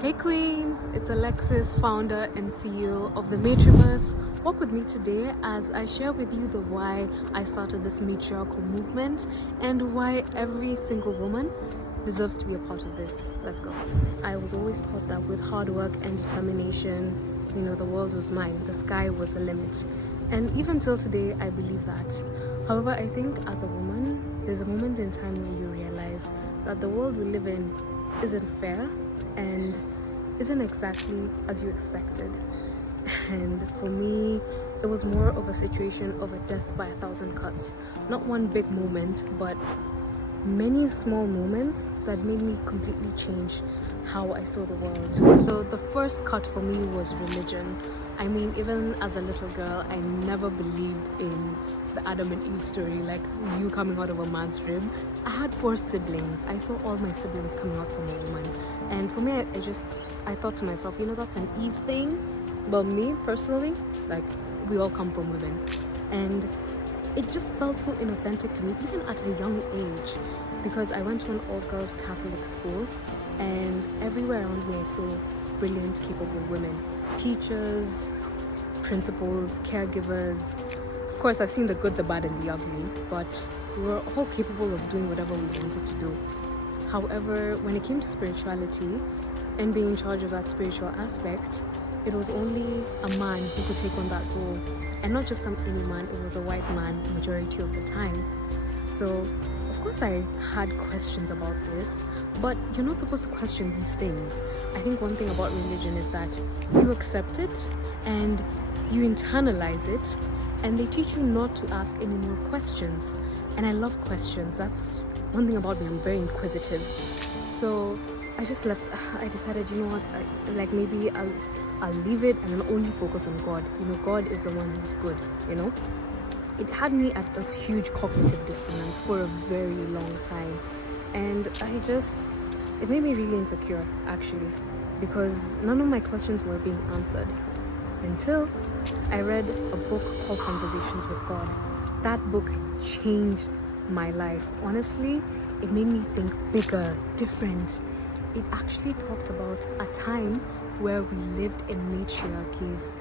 Hey Queens, it's Alexis, founder and CEO of the Matriverse. Walk with me today as I share with you the why I started this matriarchal movement and why every single woman deserves to be a part of this. Let's go. I was always taught that with hard work and determination, the world was mine, the sky was the limit. And even till today, I believe that. However, I think as a woman, there's a moment in time where you realize that the world we live in isn't fair and isn't exactly as you expected. And for me, it was more of a situation of a death by 1,000 cuts. Not one big moment, but many small moments that made me completely change how I saw the world. So the first cut for me was religion. I mean, even as a little girl, I never believed in the Adam and Eve story, like you coming out of a man's rib. I had 4 siblings. I saw all my siblings coming out from a woman. And for me, I thought to myself, that's an Eve thing. But me, personally, like, we all come from women. And it just felt so inauthentic to me, even at a young age, because I went to an all-girls Catholic school, and everywhere around me I saw brilliant, capable women. Teachers, principals, caregivers. Of course, I've seen the good, the bad, and the ugly, but we were all capable of doing whatever we wanted to do. However, when it came to spirituality and being in charge of that spiritual aspect, it was only a man who could take on that role. And not just any man, it was a white man majority of the time. So, of course I had questions about this, but you're not supposed to question these things. I think one thing about religion is that you accept it and you internalize it, and they teach you not to ask any more questions. And I love questions. That's one thing about me, I'm very inquisitive. So I just left. I decided, maybe I'll leave it and I'll only focus on God. God is the one who's good, It had me at a huge cognitive dissonance for a very long time. And it made me really insecure, actually, because none of my questions were being answered. Until I read a book called Conversations with God. That book changed my life. Honestly, it made me think bigger, different. It actually talked about a time where we lived in matriarchies.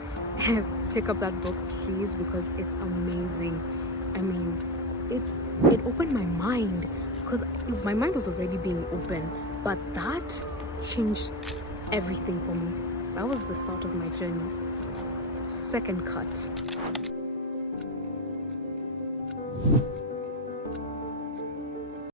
Pick up that book, please, because it's amazing. I mean, it opened my mind, because my mind was already being open, but that changed everything for me. That was the start of my journey. Second cut.